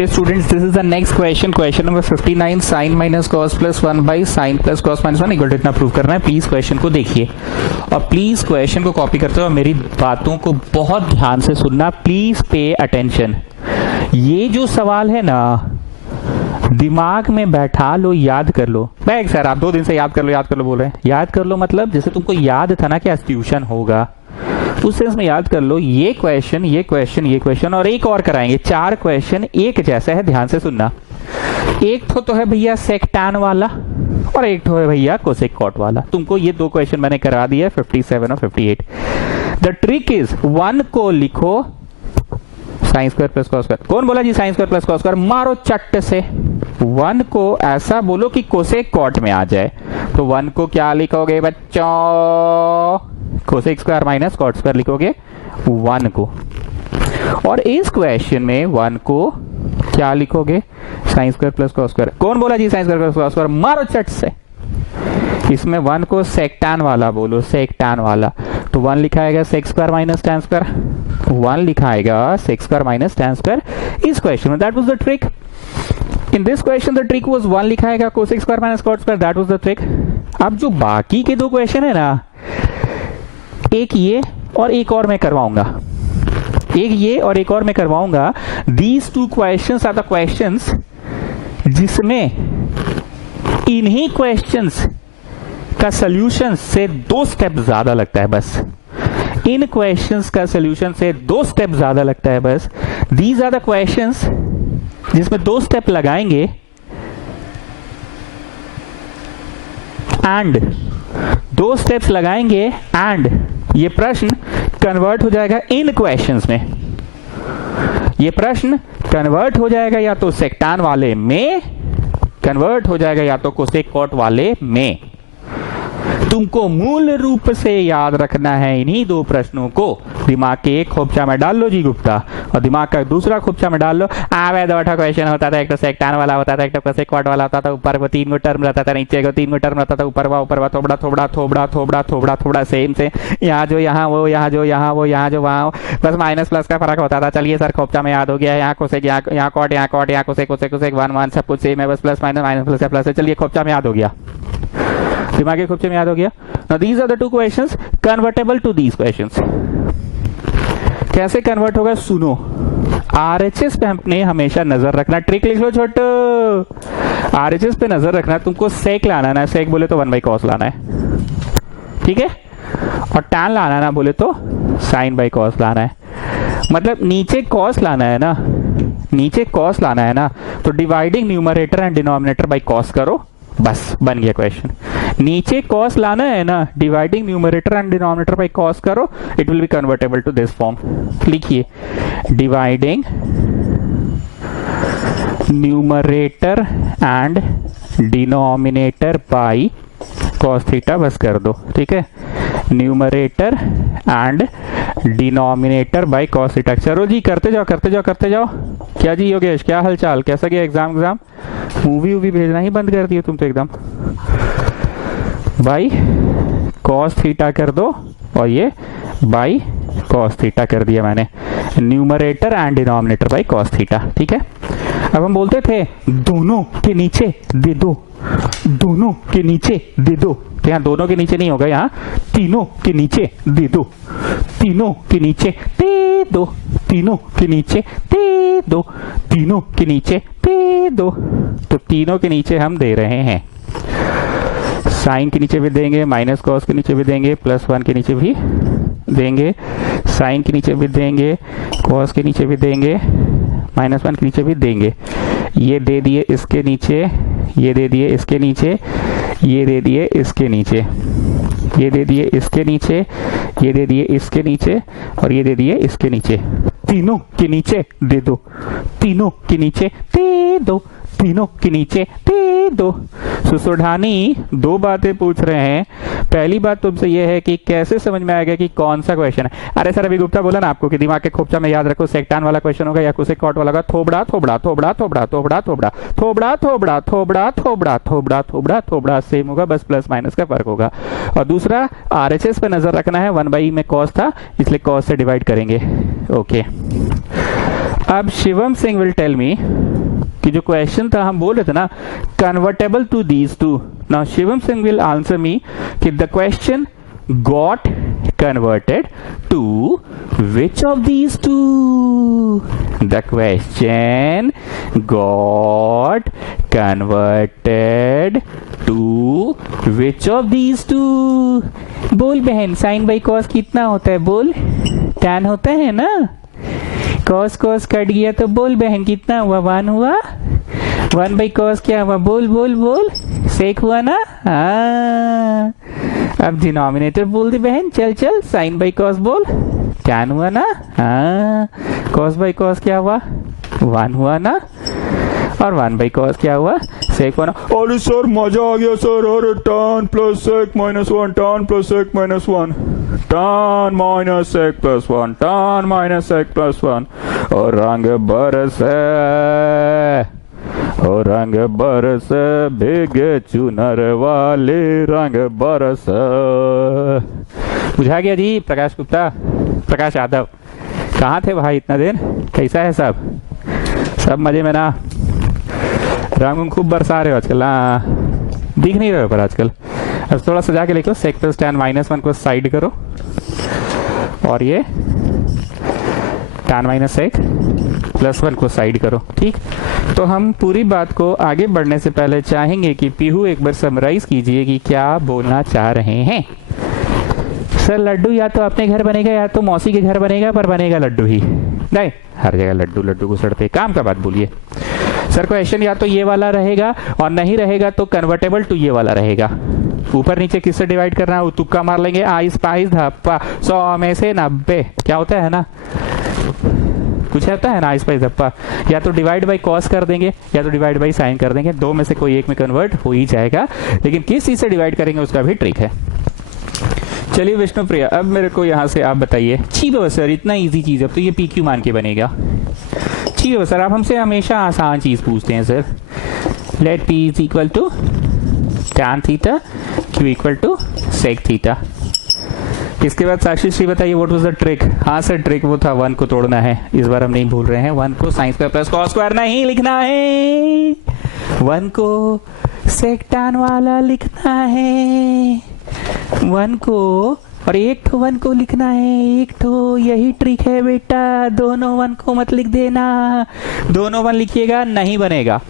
Okay students, this is the next question, question number 59, sin minus cos plus 1 by sin plus cos minus 1 equal to इतना prove करना है। Please question को देखिए और please question को copy करते हो और मेरी बातों को बहुत ध्यान से सुनना, प्लीज पे अटेंशन। ये जो सवाल है ना, दिमाग में बैठा लो, याद कर लो। मैं सर आप 2 दिन से याद कर लो बोल रहे हैं। याद कर लो मतलब जैसे तुमको याद था ना कि आज ट्यूशन होगा, उस सेंस में याद कर लो। ये क्वेश्चन, ये क्वेश्चन, ये क्वेश्चन और एक और कराएंगे। 4 क्वेश्चन एक जैसा है, ध्यान से सुनना। एक तो है भैया सेक टैन वाला और एक तो है भैया कोसेक कॉट वाला। तुमको ये 2 क्वेश्चन मैंने करा दिया 57 और 58। द ट्रिक इज 1 को लिखो sine square plus cos square. कौन बोला जी sine square plus cos square? मारो चट्ट से। 1 को ऐसा बोलो कि कोसेक कॉट में आ जाए। तो 1 को क्या लिखोगे बच्चों? Cosec square minus cot square लिखोगे 1 को। और इस क्वेश्चन में 1 को क्या लिखोगे? Sine square plus cos square. कौन बोला जी sine square plus cos square? मारो चट से। इसमें 1 को सेक टैन वाला बोलो, सेक टैन वाला। तो 1 लिखाएगा sec square minus tan square. 1 लिखाएगा sec square minus tan square इस क्वेश्चन में। That was the trick. In this question the trick was 1 लिखाएगा cosec square minus cot square. That was the trick. अब जो बाकी के 2 क्वेश्चन है ना, एक ये और एक और मैं करवाऊंगा, एक ये और एक और मैं करवाऊंगा। These 2 questions are the questions जिसमें इन्हीं क्वेश्चंस का सॉल्यूशन से 2 स्टेप ज्यादा लगता है बस। इन क्वेश्चंस का सॉल्यूशन से 2 स्टेप ज्यादा लगता है बस। दीज आर द क्वेश्चंस जिसमें 2 स्टेप लगाएंगे एंड 2 स्टेप्स लगाएंगे एंड ये प्रश्न कन्वर्ट हो जाएगा इन क्वेश्चंस में। ये प्रश्न कन्वर्ट हो जाएगा या तो सेक टैन वाले में कन्वर्ट हो जाएगा या तो कोसेक कॉट वाले में। तुमको मूल रूप से याद रखना है इन्हीं 2 प्रश्नों को। दिमाग के एक खोपचा में डाल लो जी गुप्ता और दिमाग का दूसरा खोपचा में डाल लो। आवे 2 क्वेश्चन होता था, एक तो सेक टैन वाला होता था, एक तो कोसेक कॉट वाला होता था। ऊपर को 3 टर्म रहता था, नीचे को 3 टर्म रहता था। ऊपर वा थोबड़ा थोबड़ा थोबड़ा थोबड़ा थोबड़ा थोबड़ा सेम से यहाँ जो यहाँ वो, यहाँ जो यहाँ वो, यहाँ जो वहाँ, बस माइनस प्लस का फर्क होता था। चलिए सर खोपचा में याद हो गया। यहाँ कोसेक, यहाँ कॉट, यहाँ कॉट, यहाँ कोसेक, कोसेक कोसेक 1 1 सब कुछ सेम है, बस plus minus minus plus plus है। चलिए खोपचा में याद हो गया, दिमागी खोपचे में याद हो गया। Now these are the 2 questions convertible to these questions। कैसे कन्वर्ट होगा सुनो। आरएचएस पे हमने हमेशा नजर रखना। ट्रिक लिख लो छोटो, आरएचएस पे नजर रखना। तुमको सेक लाना ना, सेक बोले तो 1 बाई कॉस लाना है, ठीक है। और टैन लाना ना बोले तो साइन बाई कॉस लाना है। मतलब नीचे कॉस लाना है ना, नीचे कॉस लाना है ना, तो dividing numerator and denominator by cos करो, बस बन गया क्वेश्चन। नीचे कॉस लाना है ना, dividing numerator and denominator by cos करो, it will be convertible to this form. लिखिए dividing numerator and denominator by cos theta, बस कर दो, ठीक है। Numerator and denominator by cos theta. चलो जी करते जाओ करते जाओ करते जाओ। क्या जी योगेश, क्या हालचाल, कैसा गया एग्जाम? मूवी वूवी भेजना ही बंद कर दिए तुम तो एकदम। बाई कॉस थीटा कर दो और ये बाई कॉस थीटा कर दिया मैंने। Numerator and denominator by cos theta, ठीक है। अब हम बोलते थे दोनों के नीचे दे दो, दोनों के नीचे दे दो। तो यहाँ दोनों के नीचे नहीं होगा, यहाँ तीनों के नीचे दे दो, तीनों के नीचे दे दो, तीनों के नीचे दे दो, तीनों के नीचे दे दो। तो तीनों के नीचे हम दे रहे हैं। साइन के नीचे भी देंगे, माइनस कॉस के नीचे भी देंगे, प्लस 1 के नीचे भी देंगे, साइन के नीचे भी देंगे, कॉस के नीचे भी देंगे, माइनस 1 के नीचे भी देंगे। ये दे दिए इसके नीचे, ये दे दिए इसके नीचे, ये दे दिए इसके नीचे, ये दे दिए इसके नीचे, ये दे दिए इसके नीचे और ये दे दिए इसके नीचे। तीनों के नीचे दे दो, तीनों के नीचे दे दो, तीनों के नीचे दे दो। सुसुढ़ानी 2 बातें पूछ रहे हैं। पहली बात तुमसे यह है कि कैसे समझ में आएगा कि कौन सा क्वेश्चन है। अरे सर अभी गुप्ता बोला ना आपको कि दिमाग के खोपचा में याद रखो, सेक टैन वाला क्वेश्चन होगा या कोसेक कॉट वाला होगा। थोबड़ा थोबड़ा थोबड़ा थोबड़ा थोबड़ा थोबड़ा थोबड़ा थोबड़ा थोबड़ा थोबड़ा थोबड़ा थोबड़ा थोबड़ा सेम होगा, बस प्लस माइनस का फर्क होगा। और दूसरा आरएचएस पे नजर रखना है। 1 बाई में कॉस था इसलिए कॉस से डिवाइड करेंगे। ओके अब Shivam Singh will tell me कि जो क्वेश्चन था हम बोल रहे थे ना convertible to these two. Now Shivam Singh will answer me कि the question got converted to which of these two? The question got converted to which of these two? बोल बहन, साइन बाई कॉस कितना होता है? बोल, tan होता है ना. कॉस कॉस कट गया तो बोल बहन कितना हुआ? 1 हुआ. 1 बाई कॉस क्या हुआ? बोल बोल बोल, सेक हुआ ना. हाँ, अब डिनोमिनेटर बोल दे बहन. चल चल, साइन बाई कॉस बोल, tan हुआ ना. हाँ, कॉस बाई कॉस क्या हुआ? 1 हुआ ना. और 1 बाई कॉस क्या हुआ? सेक हुआ ना. अरे सर मजा आ गया सर. अरे tan plus sec minus 1, tan plus sec minus 1, tan minus sec plus 1, tan minus sec plus 1. और रंग बरसे, और रंग बरस भीगे चुनर वाले रंग बरस. बुझा गया जी. प्रकाश गुप्ता, प्रकाश यादव, कहाँ थे भाई इतना दिन? कैसा है सब? सब मजे में ना? रंग खूब बरसा रहे हो आजकल ना, दिख नहीं रहे हो पर आजकल. अब थोड़ा सजा के लिखो. सेक प्लस tan माइनस 1 को साइड करो और ये tan माइनस सेक प्लस 1 को साइड करो. ठीक, तो हम पूरी बात को आगे बढ़ने से पहले चाहेंगे कि पीहू एक बार समराइज कीजिए कि क्या बोलना चाह रहे हैं. सर लड्डू या तो अपने घर बनेगा या तो मौसी के घर बनेगा, पर बनेगा लड्डू ही. नहीं, हर जगह लड्डू लड्डू को सड़ते. काम का बात बोलिए. सर क्वेश्चन या तो ये वाला रहेगा और नहीं रहेगा तो कन्वर्टेबल टू ये वाला रहेगा. ऊपर नीचे किससे डिवाइड करना है? तुक्का मार लेंगे. आइस पाइस धप्पा 100 में से 90 क्या होता है ना, कुछ होता है ना आइस पाइस धप्पा. या तो डिवाइड बाई कॉस कर देंगे या तो डिवाइड बाई साइन कर देंगे. दो में से कोई एक में कन्वर्ट हो ही जाएगा, लेकिन किस चीज से डिवाइड करेंगे उसका भी ट्रिक है. चलिए विष्णुप्रिया, अब मेरे को यहाँ से आप बताइए. ठीक है सर, इतना इजी चीज, अब तो ये पी क्यू मान के बनेगा. ठीक है सर, आप हमसे हमेशा आसान चीज पूछते हैं sir. Let P is equal to tan theta, Q equal to sec theta. इसके बाद साक्षी श्री बताइए व्हाट वाज द ट्रिक. हाँ सर, ट्रिक वो था 1 को तोड़ना है. इस बार हम नहीं भूल रहे हैं. 1 को sign square plus cos square नहीं लिखना है. 1 को सेक tan वाला लिखना है. 1 को और एक ठो 1 को लिखना है. एक ठो, यही ट्रिक है बेटा. दोनों 1 को मत लिख देना. दोनों 1 लिखिएगा नहीं बनेगा.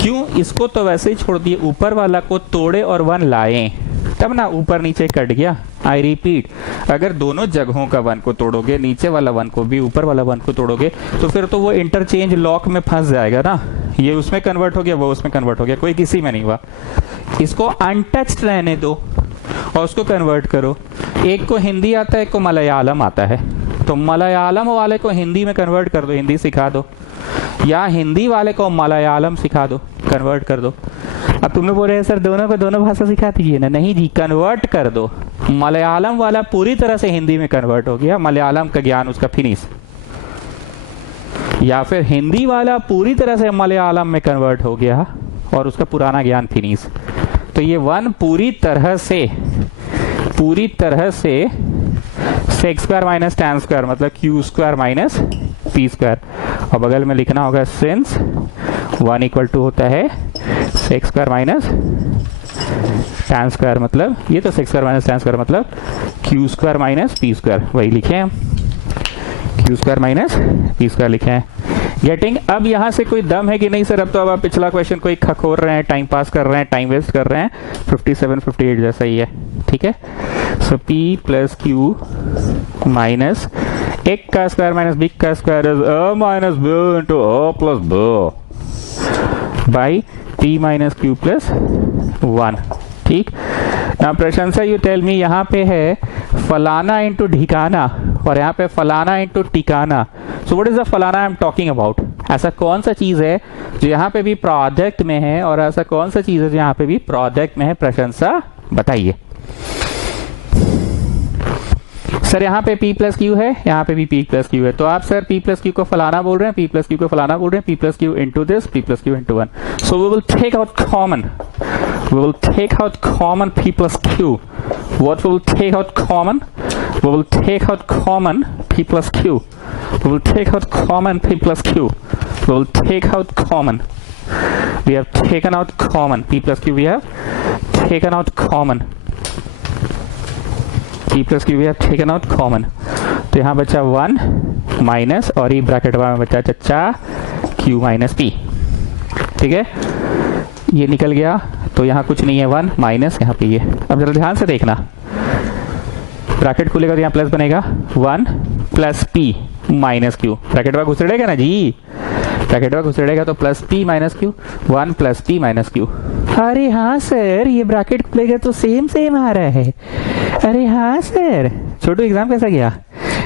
क्यों? इसको तो वैसे ही छोड़ दिए. ऊपर वाला को तोड़े और 1 लाए तब ना ऊपर नीचे कट गया. आई रिपीट, अगर दोनों जगहों का 1 को तोड़ोगे, नीचे वाला 1 को भी ऊपर वाला 1 को तोड़ोगे, तो फिर तो वो इंटरचेंज लॉक में फंस जाएगा ना. ये उसमें कन्वर्ट हो गया, वो उसमें कन्वर्ट हो गया, कोई किसी में नहीं हुआ. इसको अनटच्ड रहने दो और उसको कन्वर्ट करो. एक को हिंदी आता है, एक को मलयालम आता है, तो मलयालम वाले को हिंदी में कन्वर्ट कर दो, हिंदी सिखा दो, या हिंदी वाले को मलयालम सिखा दो, कन्वर्ट कर दो. अब तुमने बोल रहे हैं सर दोनों को दोनों भाषा सिखा दीजिए ना. नहीं जी, कन्वर्ट कर दो. मलयालम वाला पूरी तरह से हिंदी में कन्वर्ट हो गया, मलयालम का ज्ञान उसका फिनिश. या फिर हिंदी वाला पूरी तरह से मलयालम में कन्वर्ट हो गया और उसका पुराना ज्ञान फिनिश. तो ये 1 पूरी तरह से sec square minus tan square मतलब Q square minus P square. और बगल में लिखना होगा सिंस 1 इक्वल टू होता है sec square minus tan square, मतलब ये तो sec square minus tan square मतलब Q square minus P square. वही लिखे हैं, Q square minus P square लिखे हैं. गेटिंग? अब यहां से कोई दम है कि नहीं सर? अब तो अब आप पिछला क्वेश्चन को खखोर रहे हैं, टाइम पास कर रहे हैं, टाइम वेस्ट कर रहे हैं. 57 58 जैसा ही है. ठीक है. सो p प्लस क्यू माइनस एक का स्क्वायर माइनस बी का square is a minus b into a plus b by p minus Q plus 1. ठीक. ना प्रशंसा, यू टेल मी, यहाँ पे है फलाना इंटू ढिकाना और यहाँ पे फलाना इंटू टिकाना. सो व्हाट इज द फलाना आई एम टॉकिंग अबाउट? ऐसा कौन सा चीज है जो यहाँ पे भी प्रोडक्ट में है और ऐसा कौन सा चीज है जो यहाँ पे भी प्रोडक्ट में है? प्रशंसा बताइए. सर यहाँ पे P प्लस क्यू है, यहाँ पे भी P प्लस क्यू है, तो आप सर P प्लस क्यू को फलाना बोल रहे हैं, P प्लस क्यू को फलाना बोल रहे हैं, P plus Q into this, P plus Q into 1. So we will take out common. We will take out common P plus Q. What will take out common? We will take out common P plus Q. We will take out common p plus q. We will take out common. We have taken out common p plus q. We have taken out common p plus q. We have taken out common. तो यहाँ बचा 1 minus और ये bracket में बचा चच्चा q minus p. ठीक है, ये निकल गया तो यहाँ कुछ नहीं है, 1 माइनस यहाँ पे ये. अब जरा ध्यान से देखना, ब्रैकेट खुलेगा तो यहाँ प्लस बनेगा 1 plus p minus q. Bracket में घुसड़ेगा ना जी, ब्रैकेट में घुसड़ेगा तो plus p minus q, 1 plus p minus q. अरे हाँ सर, ये ब्रैकेट खुलेगा तो सेम सेम आ रहा है. अरे हाँ सर. छोटू एग्जाम कैसा गया?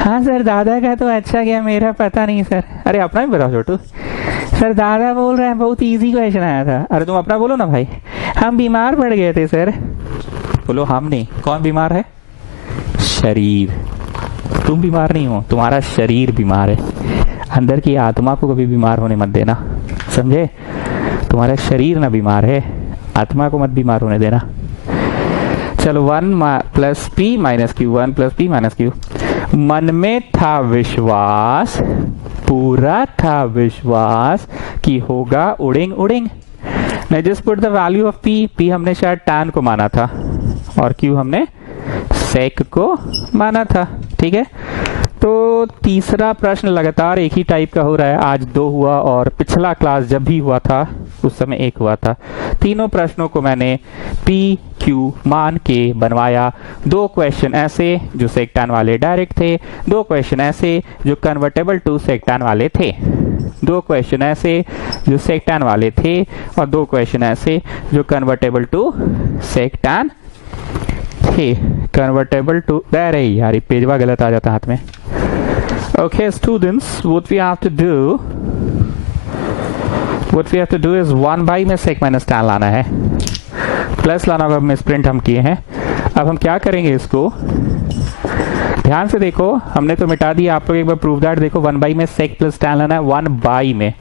हाँ सर, दादा का तो अच्छा गया, मेरा पता नहीं सर. अरे अपना भी बताओ छोटू. सर दादा बोल रहे हैं बहुत इजी क्वेश्चन आया था. अरे तुम अपना बोलो ना भाई. हम बीमार पड़ गए थे सर. बोलो हम नहीं. कौन बीमार है? शरीर. तुम बीमार नहीं हो, तुम्हारा शरीर बीमार है. अंदर की आत्मा को कभी बीमार होने मत देना, समझे? तुम्हारा शरीर ना बीमार है, आत्मा को मत बीमार होने देना. चलो 1 plus P minus Q, 1 plus P minus Q. मन में था विश्वास, पूरा था विश्वास कि होगा उड़िंग उड़िंग. मैं just put the value of P. P हमने शायद टैन को माना था और क्यू हमने सेक को माना था. ठीक है, तो तीसरा प्रश्न लगातार एक ही टाइप का हो रहा है. आज 2 हुआ और पिछला क्लास जब भी हुआ था उस समय 1 हुआ था. तीनों प्रश्नों को मैंने पी क्यू मान के बनवाया. 2 क्वेश्चन ऐसे जो सेक-टैन वाले डायरेक्ट थे, 2 क्वेश्चन ऐसे जो कन्वर्टेबल टू सेक-टैन वाले थे, 2 क्वेश्चन ऐसे जो सेक-टैन वाले थे और 2 क्वेश्चन ऐसे जो कन्वर्टेबल टू सेक-टैन थे. कन्वर्टेबल टू, अरे यार पेजवा गलत आ जाता हाथ में. Okay students, what we have to do is 1 by में sec माइनस tan लाना है, प्लस लाना होगा. मिसप्रिंट हम किए हैं. अब हम क्या करेंगे, इसको ध्यान से देखो. हमने तो मिटा दिया, आप लोग एक बार प्रूव दैट देखो. 1 by में sec प्लस tan लाना है 1 by में.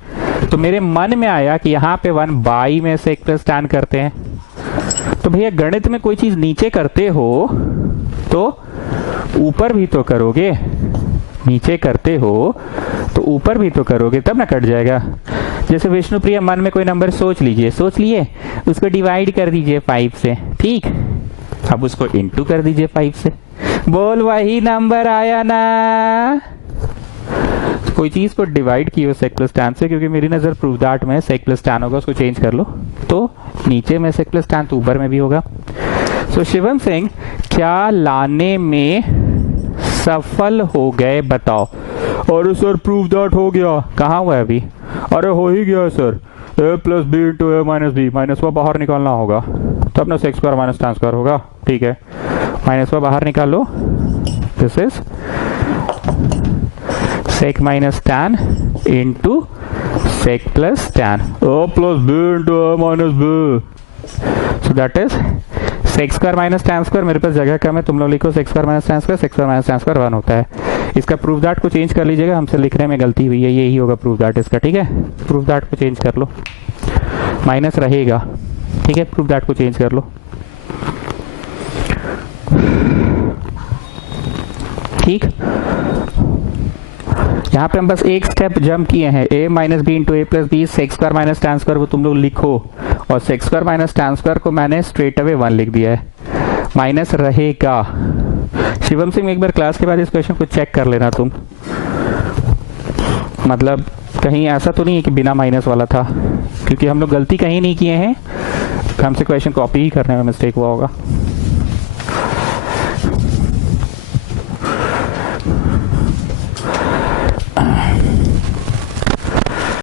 तो मेरे मन में आया कि यहाँ पे 1 by में sec प्लस tan करते हैं. तो भैया गणित में कोई चीज नीचे करते हो तो ऊपर भी तो करोगे, नीचे करते हो तो ऊपर भी तो करोगे, तब ना कट जाएगा. जैसे विष्णुप्रिया मन में कोई नंबर सोच लीजिए, सोच लिए, उसको डिवाइड कर दीजिए 5 से. ठीक, अब उसको इनटू कर दीजिए 5 से. बोल वही नंबर आया ना. कोई चीज को डिवाइड की हो सेक प्लस टैन से, क्योंकि मेरी नजर प्रूव दैट में सेक प्लस टैन होगा, उसको चेंज कर लो तो नीचे में सेक प्लस टैन तो ऊपर में भी होगा. सो शिवम सिंह, क्या लाने में सफल हो गए बताओ. अरे सर प्रूव दैट हो गया. कहाँ हुआ है अभी? अरे हो ही गया sir. A plus B into A minus B. Minus वो बाहर निकालना होगा तब ना sec square minus tan square होगा. ठीक है, माइनस वो बाहर निकाल लो. This is sec minus tan into sec plus tan. A plus b into a minus b. So that is sec square minus tan square. मेरे पास जगह कम है, तुम लोग लिखो sec square minus tan square. sec square minus tan square 1 होता है. इसका proof that को चेंज कर लीजिएगा, हमसे लिखने में गलती हुई है, यही होगा proof that इसका. ठीक है, proof that को चेंज कर लो, माइनस रहेगा. ठीक है, proof that को चेंज कर लो. ठीक, यहाँ पे हम बस एक स्टेप जंप किए हैं. a minus B into A plus B sec square minus tan square वो तुम लोग लिखो, और sec square minus tan square को मैंने स्ट्रेट अवे 1 लिख दिया है. माइनस रहेगा. शिवम सिंह, एक बार क्लास के बाद इस क्वेश्चन को चेक कर लेना तुम. मतलब कहीं ऐसा तो नहीं है कि बिना माइनस वाला था, क्योंकि हम लोग गलती कहीं नहीं किए हैं, हमसे क्वेश्चन कॉपी ही करने में मिस्टेक हुआ होगा.